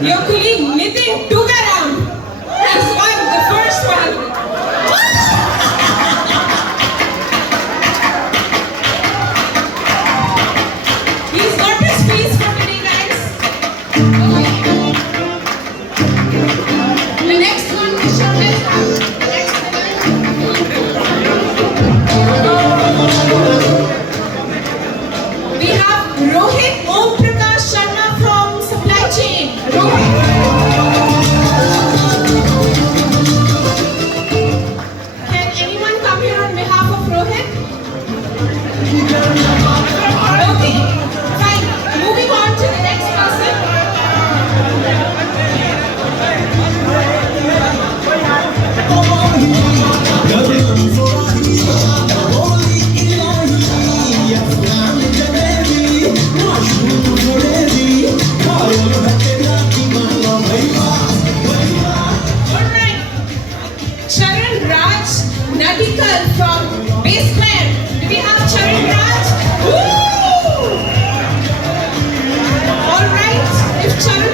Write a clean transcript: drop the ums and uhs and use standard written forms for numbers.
Your colleague Nitin Tugaram has won the first one. He's got his fees for today, guys. Okay. The next one, we should let's have the next one. We have Rohit Om Prakash Sharma from Supply Chain. Rohit. Can anyone come here on behalf of Rohit? Okay, fine. Moving on to the next person. Alright. Charan Raj Nadikal from Basement. Do we have Charan Raj? Woo! Alright. If Charan